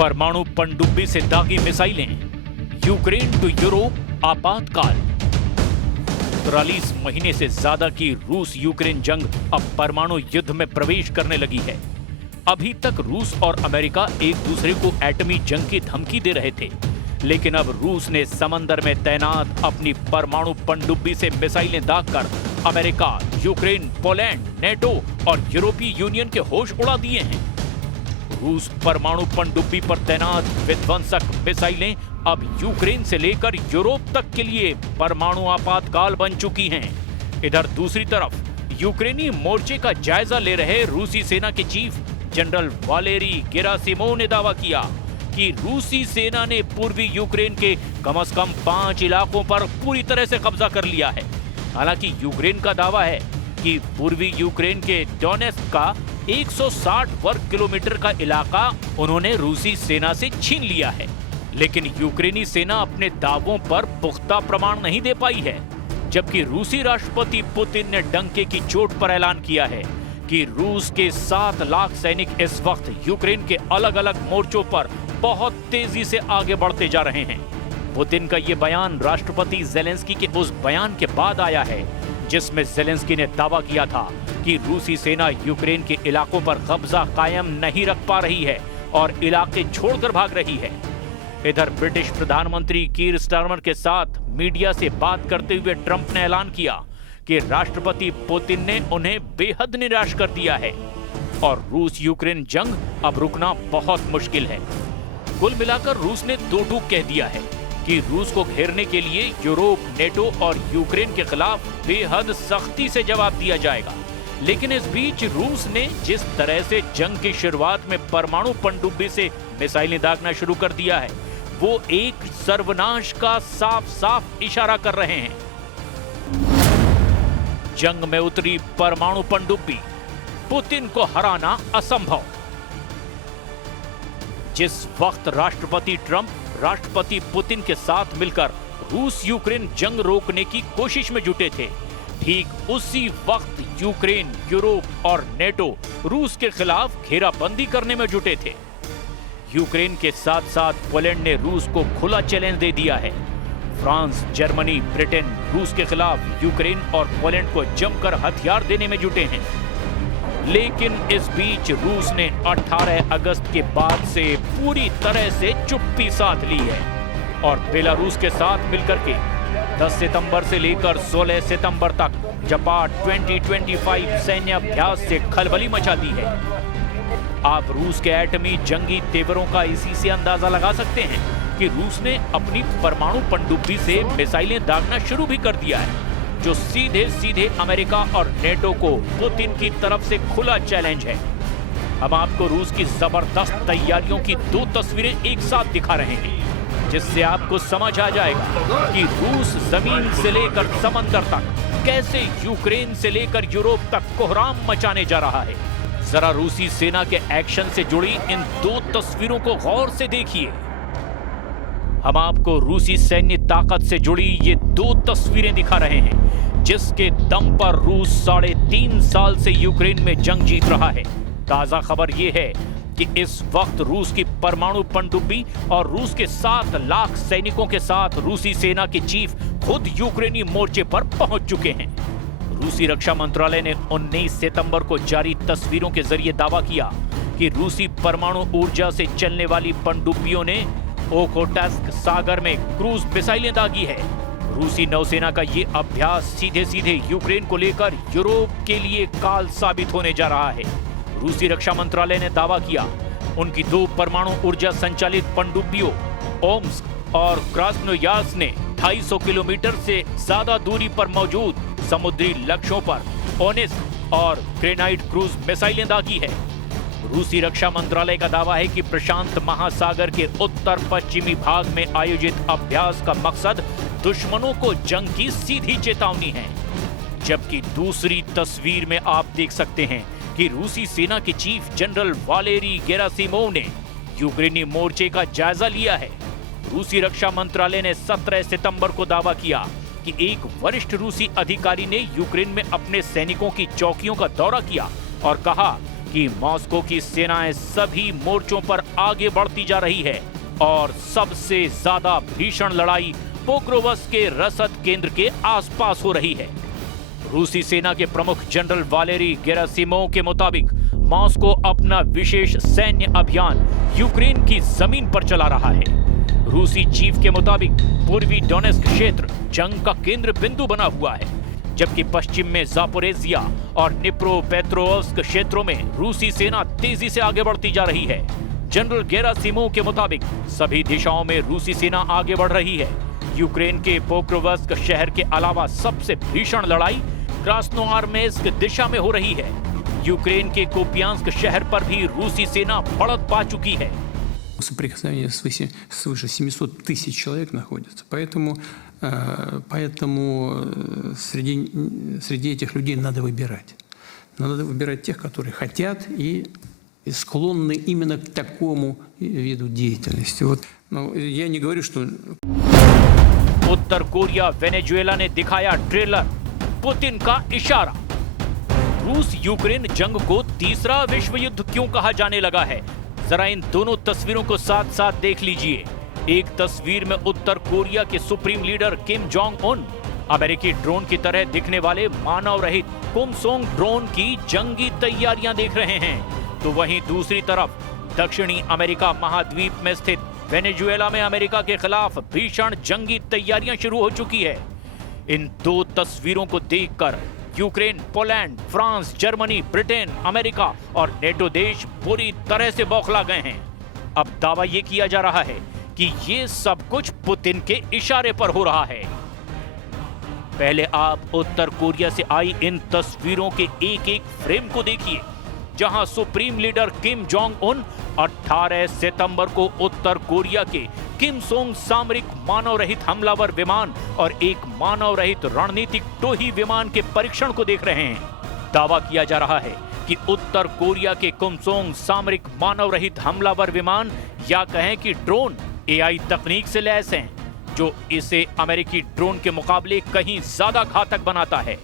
परमाणु पनडुब्बी से दागी मिसाइलें, यूक्रेन टू यूरोप आपातकाल। 43 महीने से ज्यादा की रूस यूक्रेन जंग अब परमाणु युद्ध में प्रवेश करने लगी है। अभी तक रूस और अमेरिका एक दूसरे को एटमी जंग की धमकी दे रहे थे, लेकिन अब रूस ने समंदर में तैनात अपनी परमाणु पनडुब्बी से मिसाइलें दागकर अमेरिका, यूक्रेन, पोलैंड, नेटो और यूरोपीय यूनियन के होश उड़ा दिए हैं। रूस परमाणु पनडुब्बी पर तैनात विध्वंसक मिसाइलें अब यूक्रेन से लेकर यूरोप तक के लिए परमाणु आपातकाल बन चुकी हैं। इधर दूसरी तरफ यूक्रेनी मोर्चे का जायजा ले रहे रूसी सेना के चीफ जनरल वालेरी गेरासिमोव ने दावा किया कि रूसी सेना ने पूर्वी यूक्रेन के कम से कम 5 इलाकों पर पूरी तरह से कब्जा कर लिया है। हालांकि यूक्रेन का दावा है कि पूर्वी यूक्रेन के डोनेत्स्क का 160 वर्ग किलोमीटर का इलाका उन्होंने रूसी सेना से छीन लिया है, लेकिन यूक्रेनी सेना अपने दावों पर पुख्ता प्रमाण नहीं दे पाई है। जबकि रूसी राष्ट्रपति पुतिन ने डंके की चोट पर ऐलान किया है कि रूस के 7 लाख सैनिक इस वक्त यूक्रेन के अलग अलग मोर्चों पर बहुत तेजी से आगे बढ़ते जा रहे हैं। पुतिन का ये बयान राष्ट्रपति ज़ेलेंस्की के उस बयान के बाद आया है जिसमें ज़ेलेंस्की ने दावा किया था कि रूसी सेना यूक्रेन के इलाकों पर कब्जा कायम नहीं रख पा रही है और इलाके छोड़कर भाग रही है। इधर ब्रिटिश प्रधानमंत्री कीर स्टारमर के साथ मीडिया से बात करते हुए ट्रंप ने ऐलान किया कि राष्ट्रपति पुतिन ने उन्हें बेहद निराश कर दिया है और रूस यूक्रेन जंग अब रुकना बहुत मुश्किल है। कुल मिलाकर रूस ने दो टूक कह दिया है कि रूस को घेरने के लिए यूरोप, नेटो और यूक्रेन के खिलाफ बेहद सख्ती से जवाब दिया जाएगा। लेकिन इस बीच रूस ने जिस तरह से जंग की शुरुआत में परमाणु पनडुब्बी से मिसाइलें दागना शुरू कर दिया है, वो एक सर्वनाश का साफ साफ इशारा कर रहे हैं। जंग में उतरी परमाणु पनडुब्बी, पुतिन को हराना असंभव। जिस वक्त राष्ट्रपति ट्रंप राष्ट्रपति पुतिन के साथ मिलकर रूस यूक्रेन जंग रोकने की कोशिश में जुटे थे, ठीक उसी वक्त यूक्रेन, यूरोप और नेटो रूस के खिलाफ घेराबंदी करने में जुटे थे। यूक्रेन के साथ साथ पोलैंड ने रूस को खुला चैलेंज दे दिया है। फ्रांस, जर्मनी, ब्रिटेन रूस के खिलाफ यूक्रेन और पोलैंड को जमकर हथियार देने में जुटे हैं। लेकिन इस बीच रूस ने 18 अगस्त के बाद से पूरी तरह से चुप्पी साध ली है और बेलारूस के साथ मिलकर के 10 सितंबर से लेकर 16 सितंबर तक जपाट 2025 सैन्य अभ्यास से खलबली मचा दी है। आप रूस के एटमी जंगी तेवरों का इसी से अंदाजा लगा सकते हैं कि रूस ने अपनी परमाणु पनडुब्बी से मिसाइलें दागना शुरू भी कर दिया है, जो सीधे सीधे अमेरिका और नेटो को पुतिन की तरफ से खुला चैलेंज है। हम आपको रूस की जबरदस्त तैयारियों की 2 तस्वीरें एक साथ दिखा रहे हैं, जिससे आपको समझ आ जाएगा कि रूस जमीन से लेकर समंदर तक कैसे यूक्रेन से लेकर यूरोप तक कोहराम मचाने जा रहा है। जरा रूसी सेना के एक्शन से जुड़ी इन 2 तस्वीरों को गौर से देखिए। हम आपको रूसी सैन्य ताकत से जुड़ी ये 2 तस्वीरें दिखा रहे हैं, जिसके दम पर रूस 3.5 साल से यूक्रेन में जंग जीत रहा है। ताजा खबर ये है कि इस वक्त रूस की परमाणु पनडुब्बी और रूस के 7 लाख सैनिकों के साथ रूसी सेना के चीफ खुद यूक्रेनी मोर्चे पर पहुंच चुके हैं। रूसी रक्षा मंत्रालय ने 19 सितंबर को जारी तस्वीरों के जरिए दावा किया कि रूसी परमाणु ऊर्जा से चलने वाली पनडुब्बियों ने ओखोटस्क सागर में क्रूज मिसाइलें दागी है। रूसी नौसेना का ये अभ्यास सीधे सीधे यूक्रेन को लेकर यूरोप के लिए काल साबित होने जा रहा है। रूसी रक्षा मंत्रालय ने दावा किया उनकी 2 परमाणु ऊर्जा संचालित पनडुब्बियों ओम्स्क और क्रास्नोयार्स्क ने 250 किलोमीटर से ज्यादा दूरी पर मौजूद समुद्री लक्ष्यों पर ओनेस्क और ग्रेनाइड क्रूज मिसाइलें दागी है। रूसी रक्षा मंत्रालय का दावा है कि प्रशांत महासागर के उत्तर पश्चिमी भाग में आयोजित अभ्यास का मकसद दुश्मनों को जंग की सीधी चेतावनी है। जबकि दूसरी तस्वीर में आप देख सकते हैं कि रूसी सेना के चीफ जनरल वालेरी गेरासिमोव ने यूक्रेनी मोर्चे का जायजा लिया है। रूसी रक्षा मंत्रालय ने 17 सितंबर को दावा किया कि एक वरिष्ठ रूसी अधिकारी ने यूक्रेन में अपने सैनिकों की चौकियों का दौरा किया और कहा कि मॉस्को की सेनाएं सभी मोर्चों पर आगे बढ़ती जा रही है और सबसे ज्यादा भीषण लड़ाई पोक्रोवस्क के रसद केंद्र के आसपास हो रही है। रूसी सेना के प्रमुख जनरल वालेरी गेरासिमोव के मुताबिक मॉस्को अपना विशेष सैन्य अभियान यूक्रेन की जमीन पर चला रहा है। रूसी चीफ के मुताबिक पूर्वी डोनेस्क क्षेत्र जंग का केंद्र बिंदु बना हुआ है, जबकि पश्चिम में जापोरेजिया और निप्रोपेट्रोव्स्क क्षेत्रों में रूसी सेना तेजी से आगे बढ़ती जा रही है। जनरल गेरासिमोव के मुताबिक सभी दिशाओं में रूसी सेना आगे बढ़ रही है। यूक्रेन के पोक्रोवस्क शहर के अलावा सबसे भीषण लड़ाई क्रास्नोआर्मेस्क दिशा में हो रही है। यूक्रेन के कोपियांस्क शहर पर भी रूसी सेना बढ़त पा चुकी है। Соприкосновение свыше 700 тысяч человек находится. Поэтому среди этих людей надо выбирать. Надо выбирать тех, которые хотят и склонны именно к такому виду деятельности. Вот, я не говорю, что... उत्तर कोरिया वेनेजुएला ने दिखाया ट्रेलर, पुतिन का इशारा। रूस यूक्रेन जंग को तीसरा विश्व युद्ध क्यों कहा जाने लगा है, जरा इन दोनों तस्वीरों को साथ साथ देख लीजिए। एक तस्वीर में उत्तर कोरिया के supreme leader Kim Jong Un अमेरिकी ड्रोन की तरह दिखने वाले मानव रहित कुमसोंग ड्रोन की जंगी तैयारियां देख रहे हैं, तो वहीं दूसरी तरफ दक्षिणी अमेरिका महाद्वीप में स्थित वेनेजुएला में अमेरिका के खिलाफ भीषण जंगी तैयारियां शुरू हो चुकी है। इन दो तस्वीरों को देखकर Ukraine, Poland, France, Germany, Britain, America और नेटो देश बुरी तरह से बौखला गए हैं। अब दावा यह किया जा रहा है कि ये सब कुछ पुतिन के इशारे पर हो रहा है। पहले आप उत्तर कोरिया से आई इन तस्वीरों के एक एक फ्रेम को देखिए, जहां supreme leader Kim Jong Un 18 सितंबर को उत्तर कोरिया के किमसोंग सामरिक मानव रहित हमलावर विमान और एक मानव रहित रणनीतिक टोही विमान के परीक्षण को देख रहे हैं। दावा किया जा रहा है कि उत्तर कोरिया के किमसोंग सामरिक मानव रहित हमलावर विमान या कहें कि ड्रोन एआई तकनीक से लैस हैं, जो इसे अमेरिकी ड्रोन के मुकाबले कहीं ज्यादा घातक बनाता है।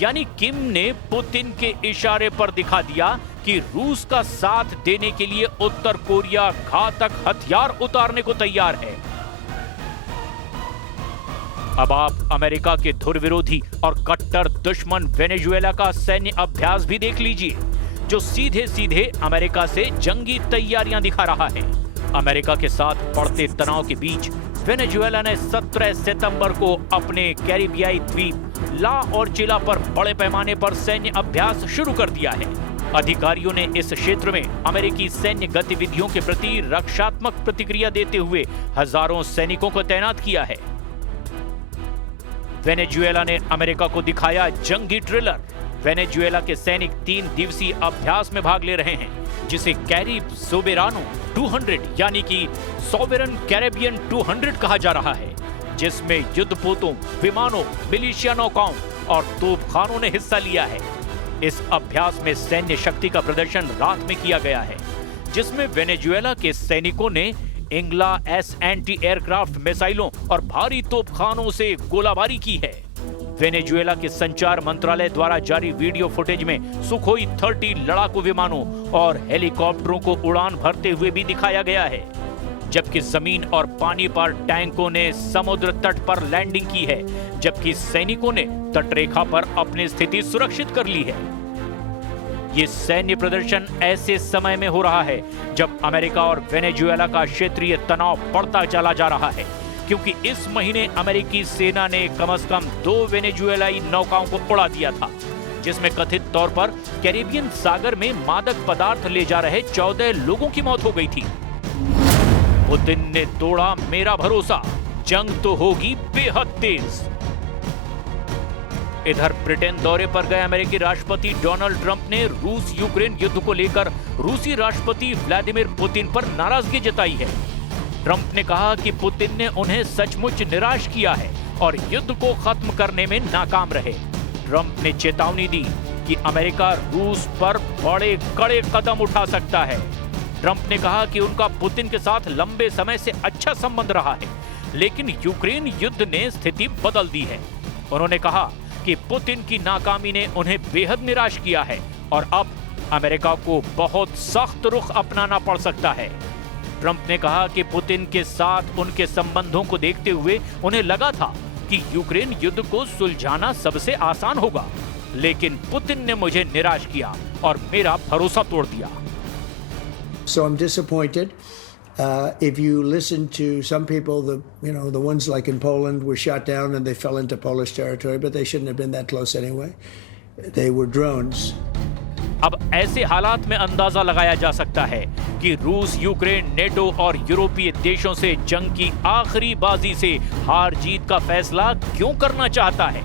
यानी किम ने पुतिन के इशारे पर दिखा दिया कि रूस का साथ देने के लिए उत्तर कोरिया घातक हथियार उतारने को तैयार है। अब आप अमेरिका के धुर विरोधी और कट्टर दुश्मन वेनेजुएला का सैन्य अभ्यास भी देख लीजिए, जो सीधे सीधे अमेरिका से जंगी तैयारियां दिखा रहा है। अमेरिका के साथ बढ़ते तनाव के बीच वेनेजुएला ने 17 सितंबर को अपने कैरिबियाई द्वीप ला और चिला पर बड़े पैमाने पर सैन्य अभ्यास शुरू कर दिया है। अधिकारियों ने इस क्षेत्र में अमेरिकी सैन्य गतिविधियों के प्रति रक्षात्मक प्रतिक्रिया देते हुए हजारों सैनिकों को तैनात किया है। वेनेजुएला ने अमेरिका को दिखाया जंगी ट्रेलर। वेनेजुएला के सैनिक 3 दिवसीय अभ्यास में भाग ले रहे हैं, जिसे कैरिब सोबेरानो 200 यानी कि सोवेरन कैरेबियन 200 कहा जा रहा है, जिसमें युद्धपोतों, विमानों, मिलिशिया नौकाओं और तोपखानों ने हिस्सा लिया है। इस अभ्यास में सैन्य शक्ति का प्रदर्शन रात में किया गया है, जिसमें वेनेजुएला के सैनिकों ने इंग्ला एस एंटी एयरक्राफ्ट मिसाइलों और भारी तोपखानों से गोलाबारी की है। वेनेजुएला के संचार मंत्रालय द्वारा जारी वीडियो फुटेज में सुखोई 30 लड़ाकू विमानों और हेलीकॉप्टरों को उड़ान भरते हुए भी दिखाया गया है, जबकि जमीन और पानी पर टैंकों ने समुद्र तट पर लैंडिंग की है, जबकि सैनिकों ने तटरेखा पर अपनी स्थिति सुरक्षित कर ली है। ये सैन्य प्रदर्शन ऐसे समय में हो रहा है जब अमेरिका और वेनेजुएला का क्षेत्रीय तनाव बढ़ता चला जा रहा है, क्योंकि इस महीने अमेरिकी सेना ने कम से कम 2 वेनेजुएलाई नौकाओं को उड़ा दिया था, जिसमें कथित तौर पर कैरिबियन सागर में मादक पदार्थ ले जा रहे 14 लोगों की मौत हो गई थी। पुतिन ने तोड़ा मेरा भरोसा, जंग तो होगी बेहद तेज। इधर ब्रिटेन दौरे पर गए अमेरिकी राष्ट्रपति डोनाल्ड ट्रंप ने रूस यूक्रेन युद्ध को लेकर रूसी राष्ट्रपति व्लादिमीर पुतिन पर नाराजगी जताई है। ट्रंप ने कहा कि पुतिन ने उन्हें सचमुच निराश किया है और युद्ध को खत्म करने में नाकाम रहे। ट्रंप ने चेतावनी दी कि अमेरिका रूस पर बड़े कड़े कदम उठा सकता है। ट्रंप ने कहा कि उनका पुतिन के साथ लंबे समय से अच्छा संबंध रहा है, लेकिन यूक्रेन युद्ध ने स्थिति बदल दी है। उन्होंने कहा कि पुतिन की नाकामी ने उन्हें बेहद निराश किया है और अब अमेरिका को बहुत सख्त रुख अपनाना पड़ सकता है। ट्रंप ने कहा कि पुतिन के साथ उनके संबंधों को देखते हुए उन्हें लगा था कि यूक्रेन युद्ध को सुलझाना सबसे आसान होगा, लेकिन पुतिन ने मुझे निराश किया और मेरा भरोसा तोड़ दिया। So I'm disappointed. If you listen to some people, the ones like in Poland were shot down and they fell into Polish territory, but they shouldn't have been that close anyway. They were drones. अब ऐसे हालात में अंदाजा लगाया जा सकता है कि रूस यूक्रेन, नेटो और यूरोपीय देशों से जंग की आखिरी बाजी से हार जीत का फैसला क्यों करना चाहता है।